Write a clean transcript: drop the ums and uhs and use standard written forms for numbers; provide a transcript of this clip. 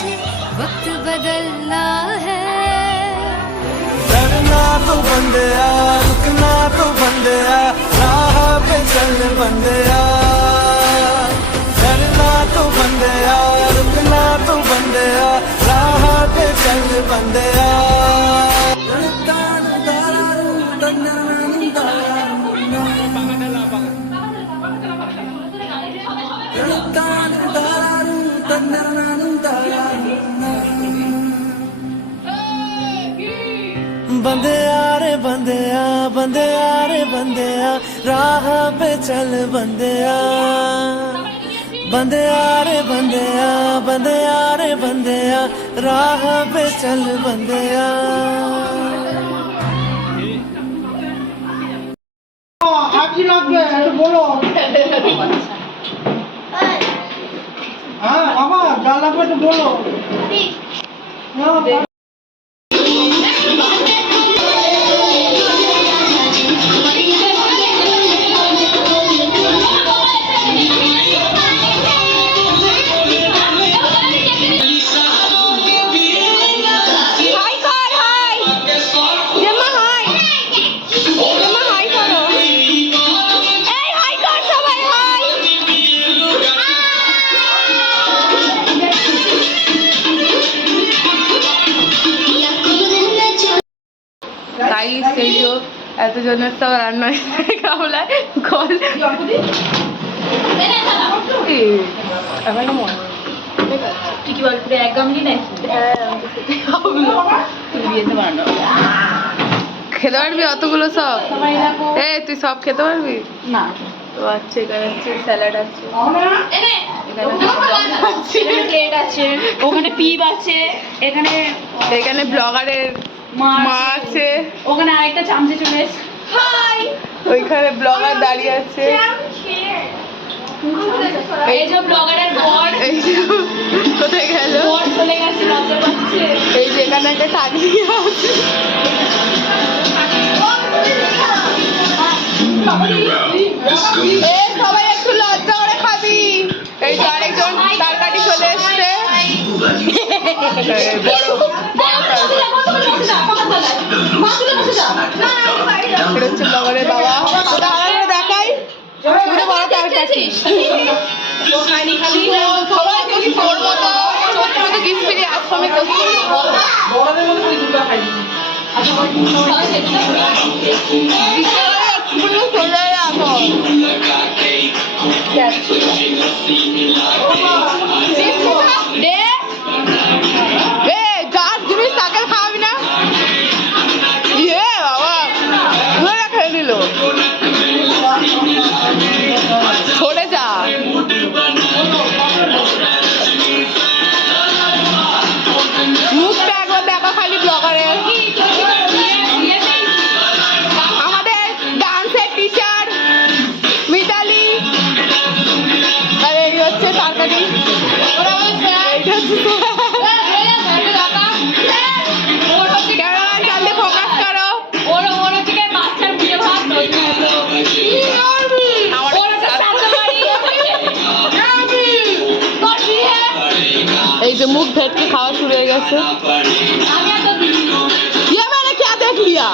वक्त बदलना है। डरना तो बंदिया, रुकना तो बंदिया, राह पे चल बंदिया। डरना तो बंदिया, रुकना तो बंदिया, राह पे चल बंदिया। बंदिया रे बंदिया, बंदिया रे बंदिया, राह पे चल बंदिया। बंदिया रे बंदिया, बंदिया रे बंदिया, राह पे चल बंदिया। কি লাগবে একটু বলো। হ্যাঁ বাবা যা লাগবে একটু বলো। সেই যে এতজনের সব রান্না গামলায় কল খেতে পারবি অতগুলো সব? তুই সব খেতে পারবি না? তো আচ্ছা, এখানে হচ্ছে স্যালাড আছে, প্লেট আছে, ওখানে পিপ আছে, এখানে ব্লগারের মা আছে, ওখানে আরেকটা চামচে চলে এসেছে, ওইখানে ব্লগার দাঁড়িয়ে আছে, এই যে ব্লগারের বর, এই যে কোথায় গেল, বর চলে গেছে, লজ্জা পাচ্ছে, এই যে এখানে একটা টাকি আছে, সবাই একটু লজ্জা করে খাবি। এই যে আরেকজন তরকারি চলে এসছে, বাবা দেখাই বড় তরকারি আশ্রমে যার জিনিস তাকে খাওয়াবি না। ইয়ে বাবা ধরে খেয়ে নিল, সরে যা। মুখটা একবার দেখা খালি ব্লগারের। আমাদের ডান্সের টিচার মিতালি, আর এই হচ্ছে তরকারি, ফোকাস করো। এই যে মুখ ভেটকে খাওয়া শুরু হয়ে গেছে। ये मैंने क्या देख लिया?